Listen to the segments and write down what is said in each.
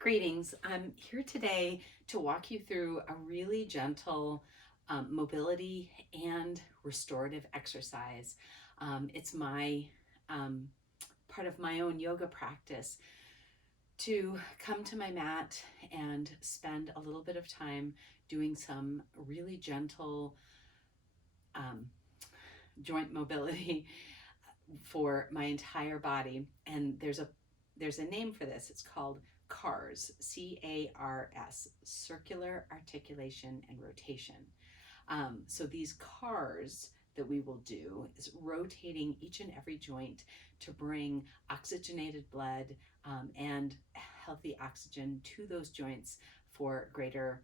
Greetings. I'm here today to walk you through a really gentle mobility and restorative exercise. It's my um, part of my own yoga practice to come to my mat and spend a little bit of time doing some really gentle um, joint mobility for my entire body. And there's a name for this. It's called CARS, CARS, circular articulation and rotation. So these CARS that we will do is rotating each and every joint to bring oxygenated blood and healthy oxygen to those joints for greater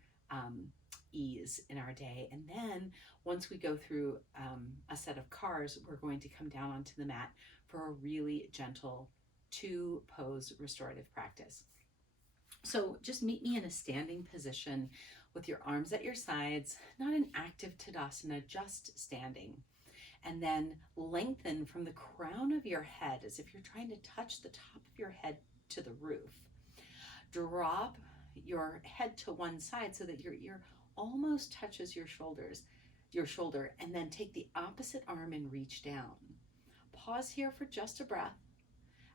ease in our day. And then once we go through a set of CARS, we're going to come down onto the mat for a really gentle two pose restorative practice. So just meet me in a standing position with your arms at your sides, not an active Tadasana, just standing. And then lengthen from the crown of your head as if you're trying to touch the top of your head to the roof. Drop your head to one side so that your ear almost touches your shoulder, and then take the opposite arm and reach down. Pause here for just a breath,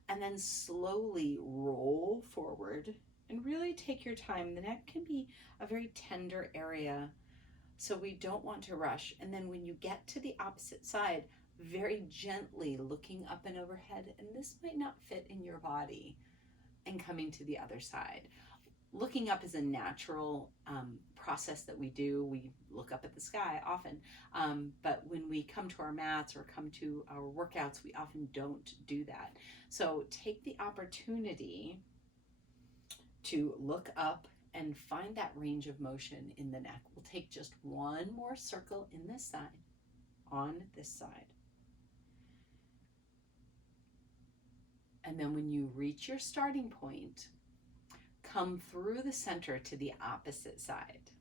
and then slowly roll forward and really take your time. The neck can be a very tender area, so we don't want to rush. And then when you get to the opposite side, very gently looking up and overhead, and this might not fit in your body, and coming to the other side. Looking up is a natural process that we do. We look up at the sky often, but when we come to our mats or come to our workouts, we often don't do that. So take the opportunity to look up and find that range of motion in the neck. We'll take just one more circle in this side, on this side. And then when you reach your starting point, come through the center to the opposite side.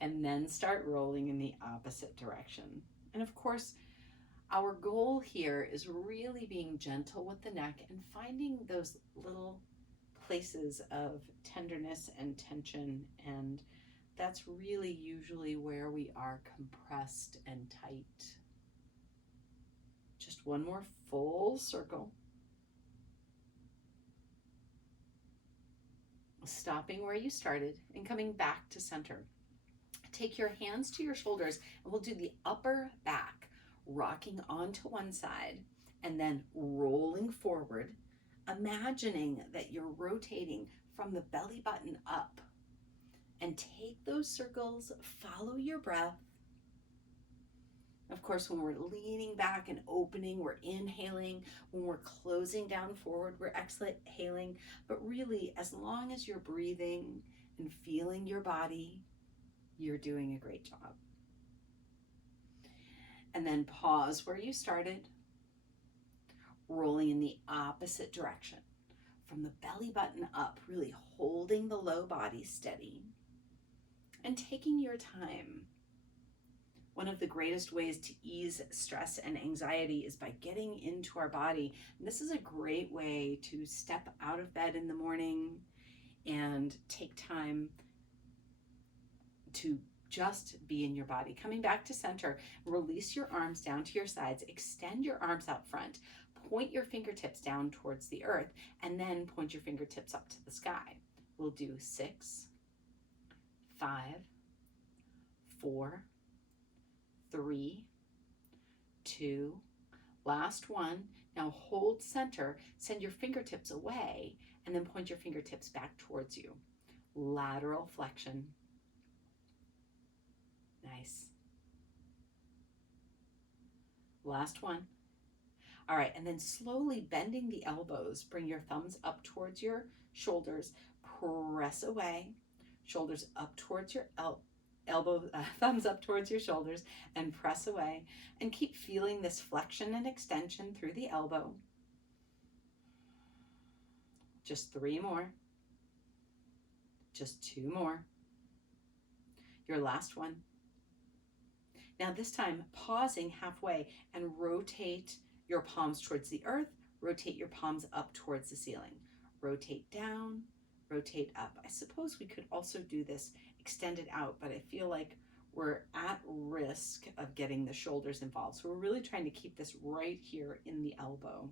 And then start rolling in the opposite direction. And of course, our goal here is really being gentle with the neck and finding those little places of tenderness and tension. And that's really usually where we are compressed and tight. Just one more full circle. Stopping where you started and coming back to center. Take your hands to your shoulders and we'll do the upper back, rocking onto one side and then rolling forward, imagining that you're rotating from the belly button up. And take those circles, follow your breath. Of course, when we're leaning back and opening, we're inhaling. When we're closing down forward, we're exhaling. But really, as long as you're breathing and feeling your body, you're doing a great job. And then pause where you started, rolling in the opposite direction. From the belly button up, really holding the low body steady and taking your time. One of the greatest ways to ease stress and anxiety is by getting into our body. And this is a great way to step out of bed in the morning and take time to just be in your body. Coming back to center, release your arms down to your sides, extend your arms out front, point your fingertips down towards the earth, and then point your fingertips up to the sky. We'll do 6, 5, 4, 3, 2, last one. Now hold center, send your fingertips away, and then point your fingertips back towards you. Lateral flexion. Nice. Last one. All right, and then slowly bending the elbows, bring your thumbs up towards your shoulders, press away, shoulders up towards your thumbs up towards your shoulders and press away, and keep feeling this flexion and extension through the elbow. Just 3 more. Just 2 more. Your last one. Now this time, pausing halfway and rotate your palms towards the earth, rotate your palms up towards the ceiling. Rotate down, rotate up. I suppose we could also do this extended out, but I feel like we're at risk of getting the shoulders involved. So we're really trying to keep this right here in the elbow.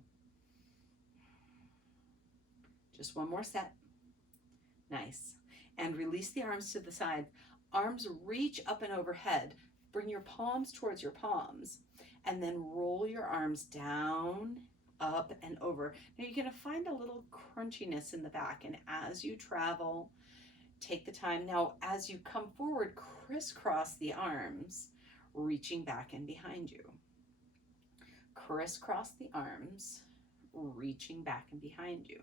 Just one more set. Nice. And release the arms to the side. Arms reach up and overhead. Bring your palms towards your palms, and then roll your arms down, up, and over. Now you're going to find a little crunchiness in the back, and as you travel, take the time. Now, as you come forward, crisscross the arms, reaching back and behind you. Crisscross the arms, reaching back and behind you.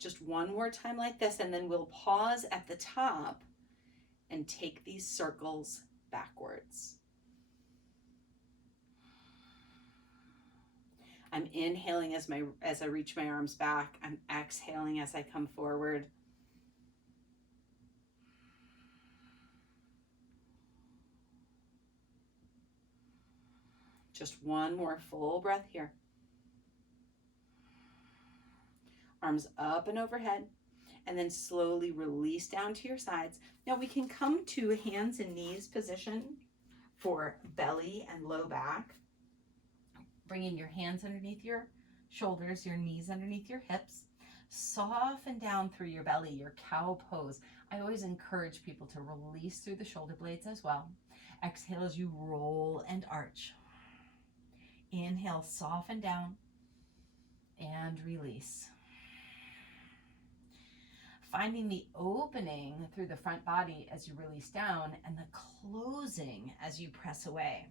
Just one more time like this, and then we'll pause at the top and take these circles backwards. I'm inhaling as I reach my arms back. I'm exhaling as I come forward. Just one more full breath here. Arms up and overhead, and then slowly release down to your sides. Now we can come to hands and knees position for belly and low back. Bringing your hands underneath your shoulders, your knees underneath your hips. Soften down through your belly, your cow pose. I always encourage people to release through the shoulder blades as well. Exhale as you roll and arch. Inhale, soften down, and release. Finding the opening through the front body as you release down, and the closing as you press away.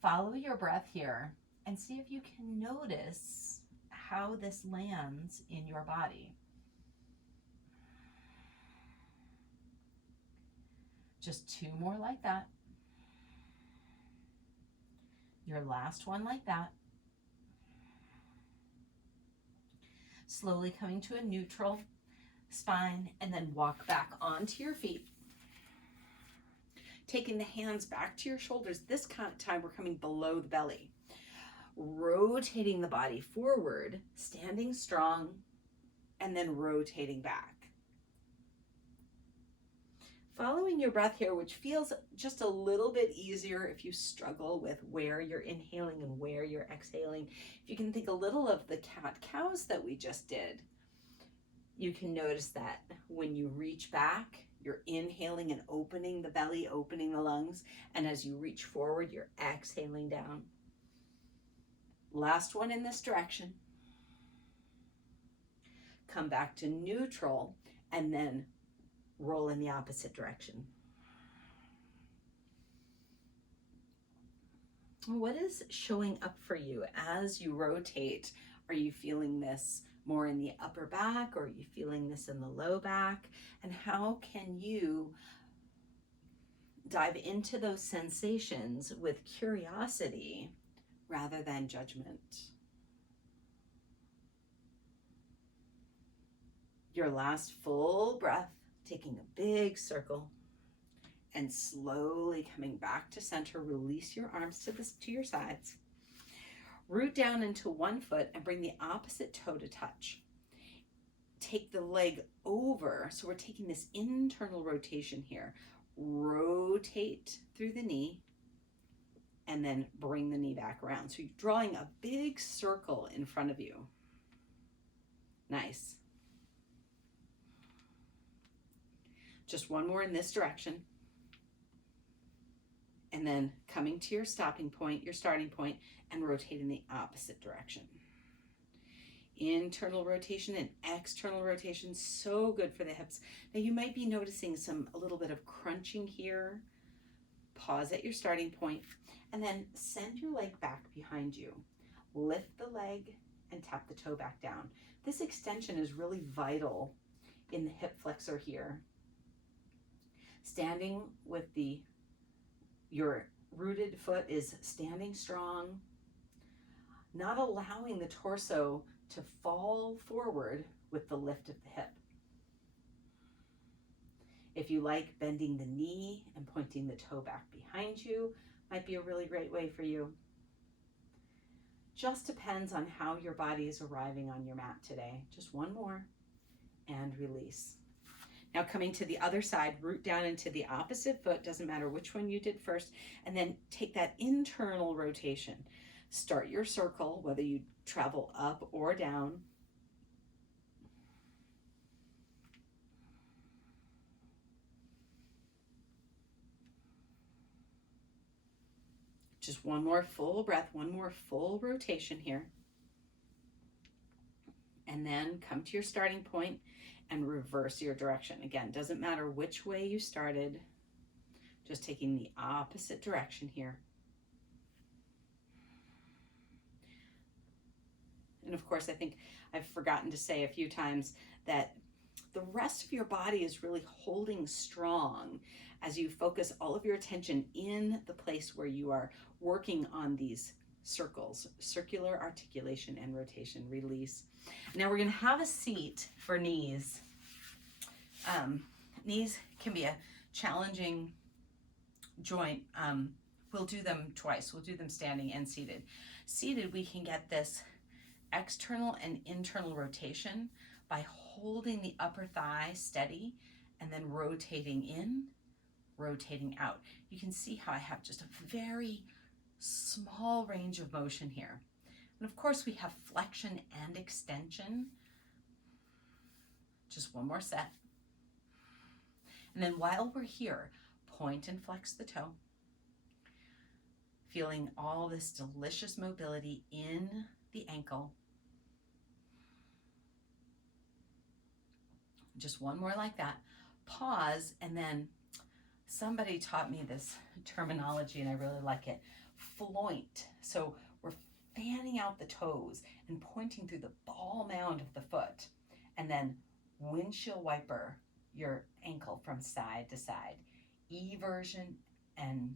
Follow your breath here and see if you can notice how this lands in your body. Just two more like that. Your last one like that. Slowly coming to a neutral spine, and then walk back onto your feet. Taking the hands back to your shoulders. This time we're coming below the belly. Rotating the body forward, standing strong, and then rotating back. Following your breath here, which feels just a little bit easier if you struggle with where you're inhaling and where you're exhaling. If you can think a little of the cat-cows that we just did, you can notice that when you reach back, you're inhaling and opening the belly, opening the lungs, and as you reach forward, you're exhaling down. Last one in this direction. Come back to neutral, and then roll in the opposite direction. What is showing up for you as you rotate? Are you feeling this more in the upper back, or are you feeling this in the low back? And how can you dive into those sensations with curiosity rather than judgment? Your last full breath, taking a big circle and slowly coming back to center. Release your arms to your sides. Root down into one foot and bring the opposite toe to touch. Take the leg over. So we're taking this internal rotation here. Rotate through the knee and then bring the knee back around. So you're drawing a big circle in front of you. Nice. Just one more in this direction. And then coming to your stopping point, your starting point, and rotating the opposite direction. Internal rotation and external rotation, so good for the hips. Now you might be noticing a little bit of crunching here. Pause at your starting point, and then send your leg back behind you. Lift the leg and tap the toe back down. This extension is really vital in the hip flexor here. Standing with your rooted foot is standing strong, not allowing the torso to fall forward with the lift of the hip. If you like, bending the knee and pointing the toe back behind you might be a really great way for you. Just depends on how your body is arriving on your mat today. Just one more. release. Now coming to the other side, root down into the opposite foot, doesn't matter which one you did first, and then take that internal rotation. Start your circle, whether you travel up or down. Just one more full breath, one more full rotation here. And then come to your starting point and reverse your direction. Again, doesn't matter which way you started, just taking the opposite direction here. And of course, I think I've forgotten to say a few times that the rest of your body is really holding strong as you focus all of your attention in the place where you are working on these circles, circular articulation and rotation, release. Now we're going to have a seat for knees. Knees can be a challenging joint. We'll do them twice. We'll do them standing and seated. Seated, we can get this external and internal rotation by holding the upper thigh steady and then rotating in, rotating out. You can see how I have just a very small range of motion here. And of course we have flexion and extension. Just one more set. And then while we're here, point and flex the toe. Feeling all this delicious mobility in the ankle. Just one more like that. Pause, and then somebody taught me this terminology and I really like it. Floint. So we're fanning out the toes and pointing through the ball mound of the foot, and then windshield wiper your ankle from side to side. Eversion, and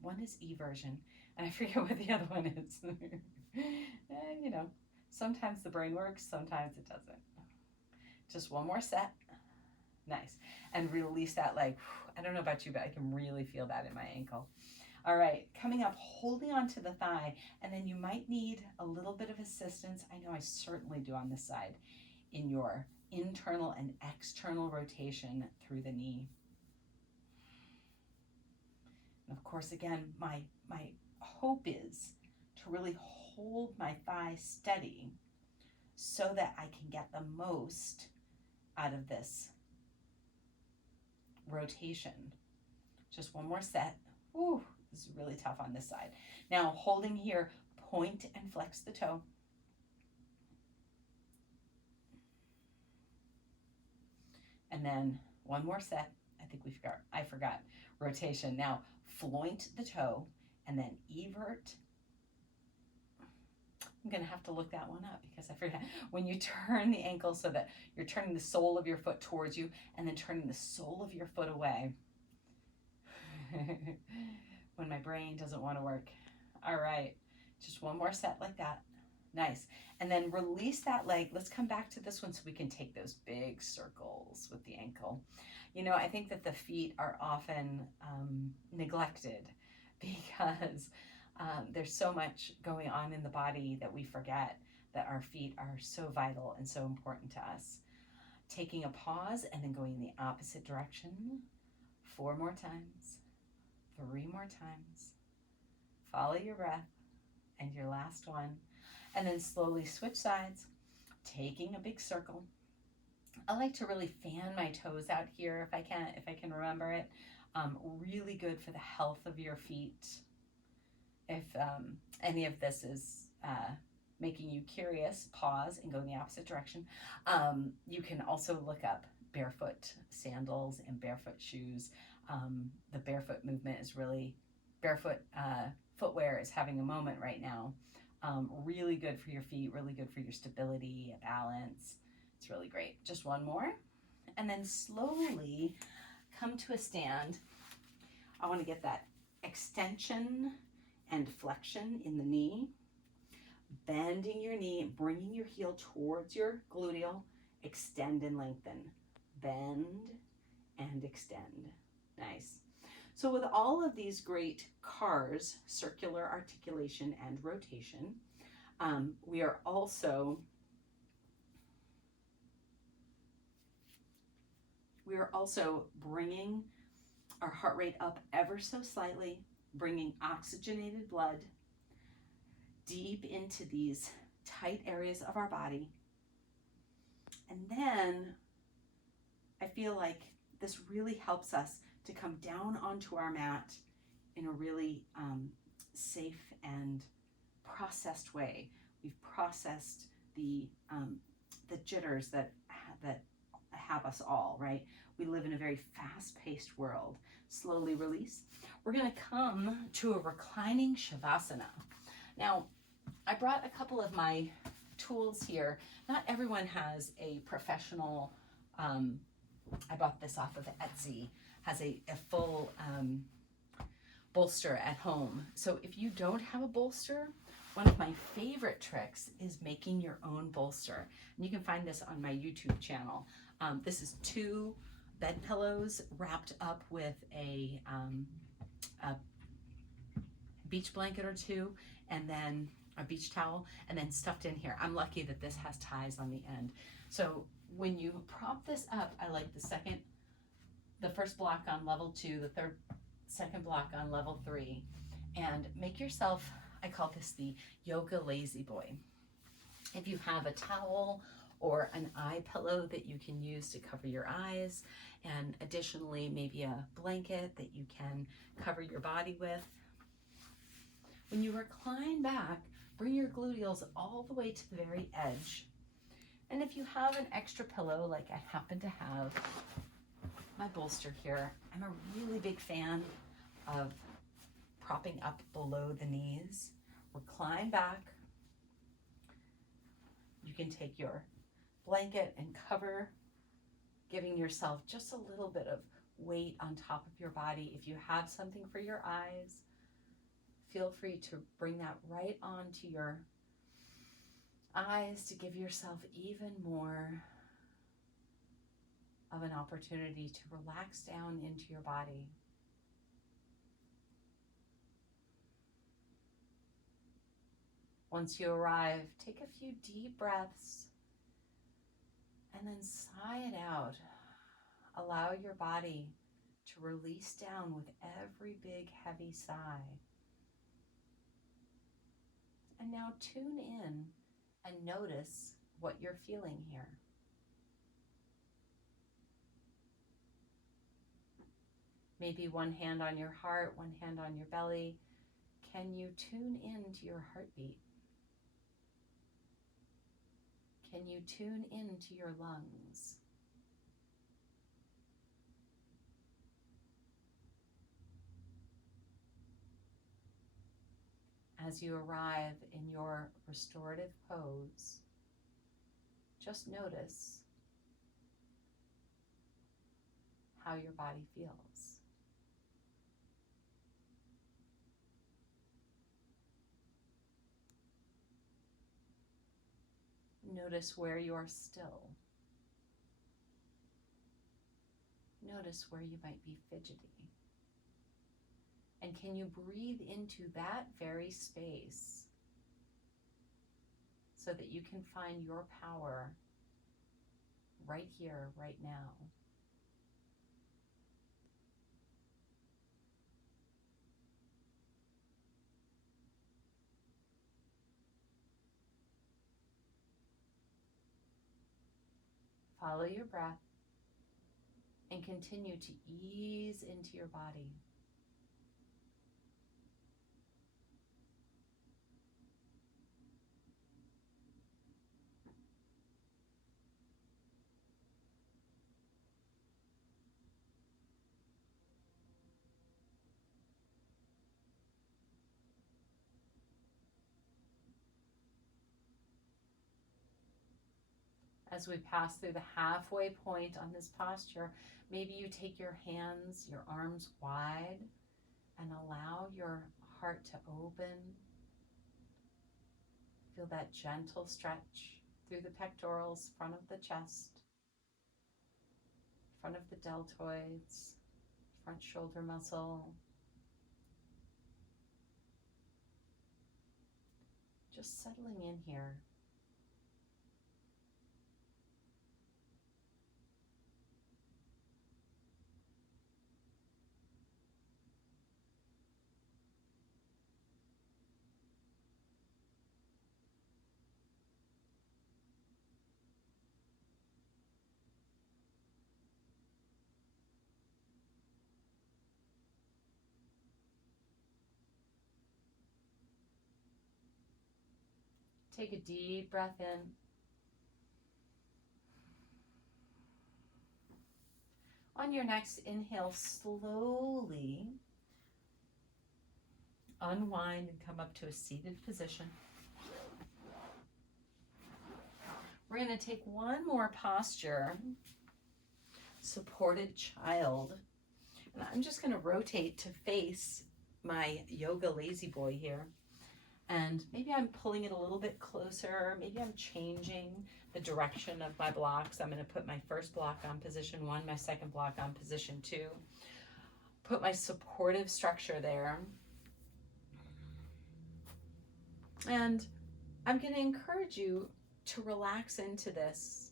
one is eversion, and I forget what the other one is. You know, sometimes the brain works, sometimes it doesn't. Just one more set. Nice. And release that leg. I don't know about you, but I can really feel that in my ankle. All right, coming up, holding onto the thigh, and then you might need a little bit of assistance. I know I certainly do on this side, in your internal and external rotation through the knee. And of course, again, my hope is to really hold my thigh steady so that I can get the most out of this rotation. Just one more set. Ooh, this is really tough on this side. Now, holding here, point and flex the toe. And then one more set. I forgot rotation. Now, floint the toe and then evert. I'm going to have to look that one up because I forgot. When you turn the ankle so that you're turning the sole of your foot towards you and then turning the sole of your foot away. When my brain doesn't want to work. All right, just one more set like that. Nice. And then release that leg. Let's come back to this one so we can take those big circles with the ankle. You know, I think that the feet are often neglected because there's so much going on in the body that we forget that our feet are so vital and so important to us. Taking a pause and then going in the opposite direction. 4 more times. 3 more times. Follow your breath and your last one. And then slowly switch sides, taking a big circle. I like to really fan my toes out here if I can remember it. Really good for the health of your feet. If any of this is making you curious, pause and go in the opposite direction. You can also look up barefoot sandals and barefoot shoes. The barefoot movement is really, barefoot footwear is having a moment right now. Really good for your feet, really good for your stability, balance. It's really great. Just one more. And then slowly come to a stand. I want to get that extension and flexion in the knee. Bending your knee, bringing your heel towards your gluteal. Extend and lengthen. Bend and extend. Nice. So with all of these great CARs, circular articulation and rotation, we are also we're also bringing our heart rate up ever so slightly, bringing oxygenated blood deep into these tight areas of our body. And then I feel like this really helps us to come down onto our mat in a really safe and processed way. We've processed the jitters that have us all, right? We live in a very fast-paced world. Slowly release. We're going to come to a reclining Shavasana. Now, I brought a couple of my tools here. Not everyone has a professional, I bought this off of Etsy, has a full bolster at home. So if you don't have a bolster, one of my favorite tricks is making your own bolster. And you can find this on my YouTube channel. This is 2 bed pillows wrapped up with a beach blanket or 2, and then a beach towel, and then stuffed in here. I'm lucky that this has ties on the end. So when you prop this up, I like the first block on level 2, the second block on level 3, and make yourself, I call this the yoga lazy boy. If you have a towel or an eye pillow that you can use to cover your eyes, and additionally maybe a blanket that you can cover your body with. When you recline back, bring your gluteals all the way to the very edge. And if you have an extra pillow, like I happen to have my bolster here, I'm a really big fan of propping up below the knees. Recline back. You can take your blanket and cover, giving yourself just a little bit of weight on top of your body. If you have something for your eyes, feel free to bring that right onto your eyes to give yourself even more of an opportunity to relax down into your body. Once you arrive, take a few deep breaths and then sigh it out. Allow your body to release down with every big, heavy sigh. And now tune in and notice what you're feeling here. Maybe one hand on your heart, one hand on your belly. Can you tune into your heartbeat? Can you tune into your lungs? As you arrive in your restorative pose, just notice how your body feels. Notice where you are still. Notice where you might be fidgety. And can you breathe into that very space so that you can find your power right here, right now? Follow your breath and continue to ease into your body. As we pass through the halfway point on this posture, maybe you take your hands, your arms wide, and allow your heart to open. Feel that gentle stretch through the pectorals, front of the chest, front of the deltoids, front shoulder muscle. Just settling in here. Take a deep breath in. On your next inhale, slowly unwind and come up to a seated position. We're going to take one more posture, supported child. And I'm just going to rotate to face my yoga lazy boy here. And maybe I'm pulling it a little bit closer. Maybe I'm changing the direction of my blocks. I'm going to put my first block on position 1, my second block on position 2. Put my supportive structure there. And I'm going to encourage you to relax into this.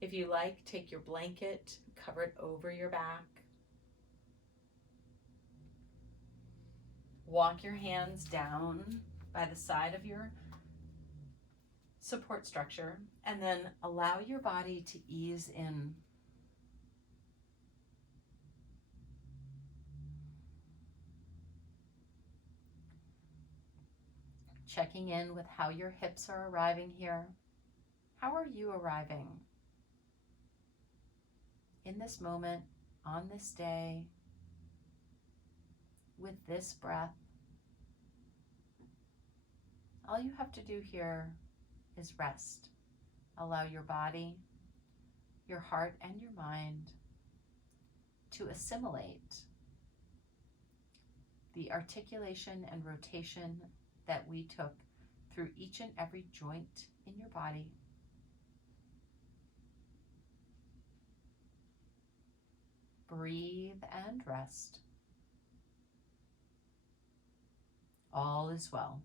If you like, take your blanket, cover it over your back. Walk your hands down by the side of your support structure, and then allow your body to ease in. Checking in with how your hips are arriving here. How are you arriving in this moment, on this day, with this breath? All you have to do here is rest. Allow your body, your heart, and your mind to assimilate the articulation and rotation that we took through each and every joint in your body. Breathe and rest. All is well.